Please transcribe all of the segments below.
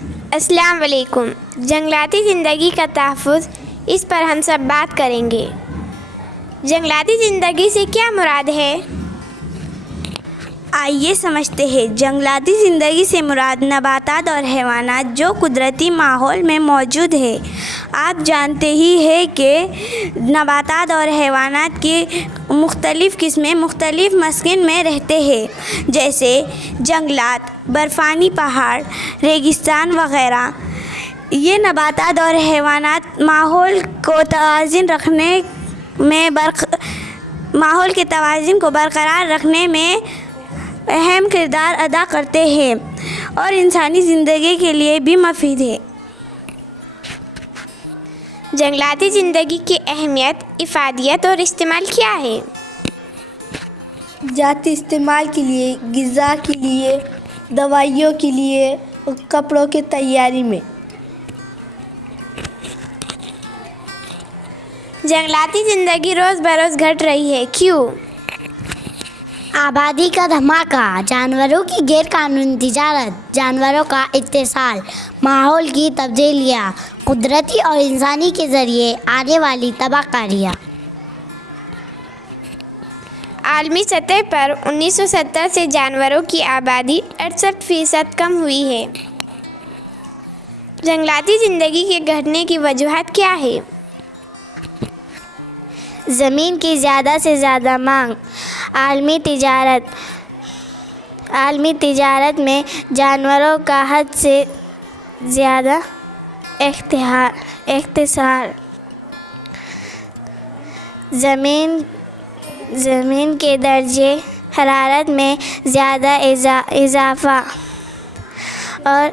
السلام علیکم۔ جنگلاتی زندگی کا تحفظ، اس پر ہم سب بات کریں گے۔ جنگلاتی زندگی سے کیا مراد ہے؟ آئیے سمجھتے ہیں۔ جنگلاتی زندگی سے مراد نباتات اور حیوانات جو قدرتی ماحول میں موجود ہے۔ آپ جانتے ہی ہیں کہ نباتات اور حیوانات کی مختلف قسمیں مختلف مسکن میں رہتے ہیں، جیسے جنگلات، برفانی پہاڑ، ریگستان وغیرہ۔ یہ نباتات اور حیوانات ماحول کے توازن کو برقرار رکھنے میں اہم کردار ادا کرتے ہیں اور انسانی زندگی کے لیے بھی مفید ہے۔ جنگلاتی زندگی کی اہمیت، افادیت اور استعمال کیا ہے؟ ذاتی استعمال کے لیے، غذا کے لیے، دوائیوں کے لیے اور کپڑوں کی تیاری میں۔ جنگلاتی زندگی روز بروز گھٹ رہی ہے، کیوں؟ آبادی کا دھماکہ، جانوروں کی غیر قانونی تجارت، جانوروں کا استحصال، ماحول کی تبدیلیاں، قدرتی اور انسانی کے ذریعے آنے والی تباہ کاریاں۔ عالمی سطح پر 1970 سے جانوروں کی آبادی 68% کم ہوئی ہے۔ جنگلاتی زندگی کے گھٹنے کی وجوہات کیا ہے؟ زمین کی زیادہ سے زیادہ مانگ، عالمی تجارت میں جانوروں کا حد سے زیادہ اختصار، زمین کے درجہ حرارت میں زیادہ اضافہ اور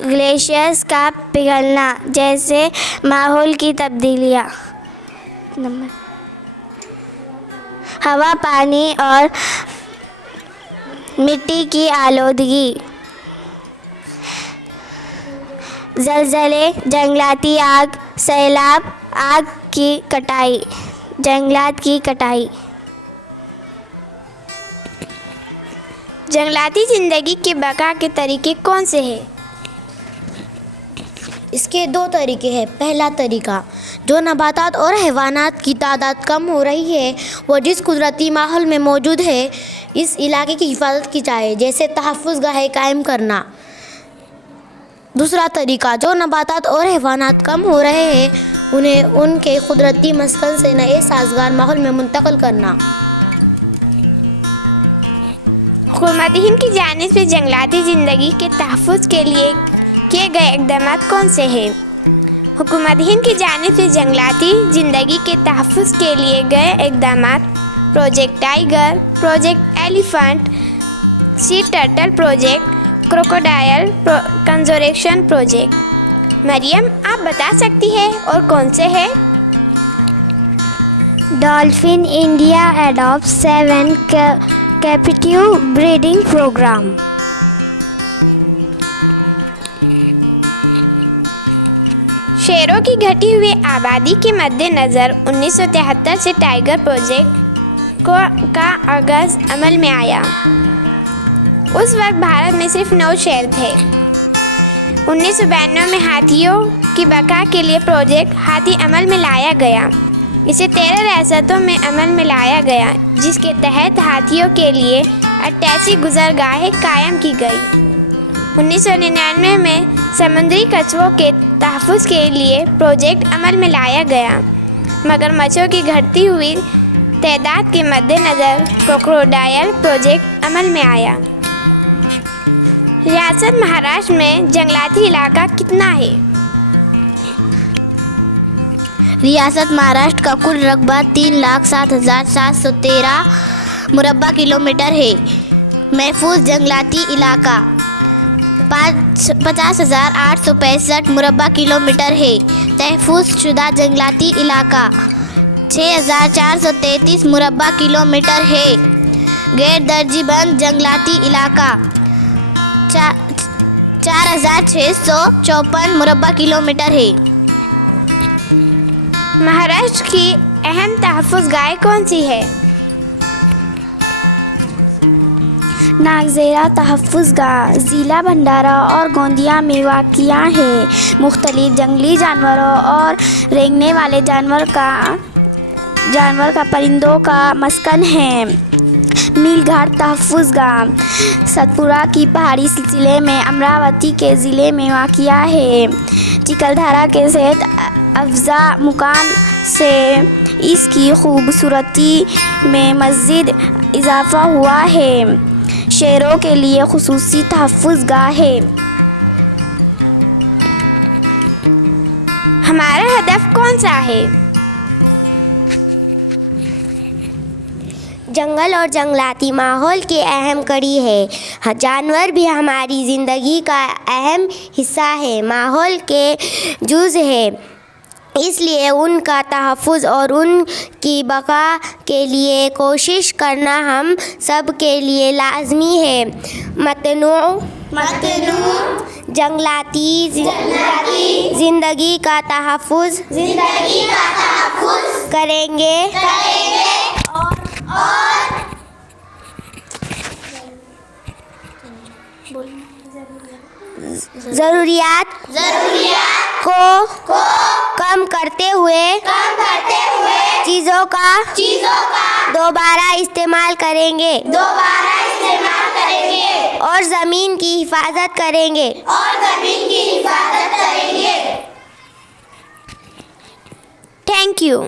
گلیشیئرز کا پگھلنا جیسے ماحول کی تبدیلیاں۔ ہوا، پانی اور مٹی کی آلودگی، زلزلے، جنگلاتی آگ، سیلاب، آگ کی کٹائی، جنگلات کی کٹائی۔ جنگلاتی زندگی کے بقا کے طریقے کون سے ہیں؟ اس کے دو طریقے ہیں۔ پہلا طریقہ، جو نباتات اور حیوانات کی تعداد کم ہو رہی ہے وہ جس قدرتی ماحول میں موجود ہے اس علاقے کی حفاظت کی جائے، جیسے تحفظ گاہیں قائم کرنا۔ دوسرا طریقہ، جو نباتات اور حیوانات کم ہو رہے ہیں انہیں ان کے قدرتی مسکن سے نئے سازگار ماحول میں منتقل کرنا۔ حکومت ہند کی جانب سے جنگلاتی زندگی کے تحفظ کے لیے کیے گئے اقدامات کون سے ہیں؟ حکومت ہند کی جانب سے جنگلاتی زندگی کے تحفظ کے لیے گئے اقدامات: project tiger, project elephant, sea turtle project, crocodile conservation project. Maryam, آپ بتا سکتی ہیں اور کون سے ہیں؟ Dolphin India adopt 7 captive breeding programme. شیروں کی گھٹی ہوئی آبادی کے مد نظر 1973 سے ٹائیگر پروجیکٹ کا آغاز عمل میں آیا۔ اس وقت بھارت میں صرف 9 شیر تھے۔ 1992 میں ہاتھیوں کی بقا کے لیے پروجیکٹ ہاتھی عمل میں لایا گیا۔ اسے 13 ریاستوں میں عمل میں لایا گیا، جس کے تحت ہاتھیوں کے لیے 88 گزرگاہیں قائم کی گئی۔ 1999 میں سمندری کچھووں کے تحفظ کے لیے پروجیکٹ عمل میں لایا گیا۔ مگرمچھوں کی گھٹتی ہوئی تعداد کے مد نظر کروکوڈائل پروجیکٹ عمل میں آیا۔ ریاست مہاراشٹر میں جنگلاتی علاقہ کتنا ہے؟ ریاست مہاراشٹر کا کل رقبہ 3,07,713 مربع کلومیٹر ہے۔ محفوظ جنگلاتی علاقہ 50,865 مربع کلومیٹر ہے۔ تحفظ شدہ جنگلاتی علاقہ 6,433 مربع کلومیٹر ہے۔ غیر درجہ بند جنگلاتی علاقہ 4,654 مربع کلومیٹر ہے۔ مہاراشٹر کی اہم تحفظ گاہیں کون سی ہے؟ ناگزیرہ تحفظ گاہ ضلع بھنڈارا اور گوندیا میں واقع ہے۔ مختلف جنگلی جانوروں اور رینگنے والے جانور کا پرندوں کا مسکن ہے۔ میل گھاٹ تحفظ گاہ ستپورہ کی پہاڑی سلسلے میں امراوتی کے ضلع میں واقع ہے۔ چکلدھارا کے صحت افزا مکان سے اس کی خوبصورتی میں مزید اضافہ ہوا ہے۔ شیروں کے لیے خصوصی تحفظ گاہ ہے۔ ہمارا ہدف کون سا ہے؟ جنگل اور جنگلاتی ماحول کی اہم کڑی ہے۔ جانور بھی ہماری زندگی کا اہم حصہ ہے، ماحول کے جز ہے، اس لیے ان کا تحفظ اور ان کی بقا کے لیے کوشش کرنا ہم سب کے لیے لازمی ہے۔ متنوع جنگلاتی زندگی کا تحفظ کریں گے ضروریات کو کم کرتے ہوئے چیزوں کا دوبارہ استعمال کریں گے اور زمین کی حفاظت کریں گے۔ Thank you.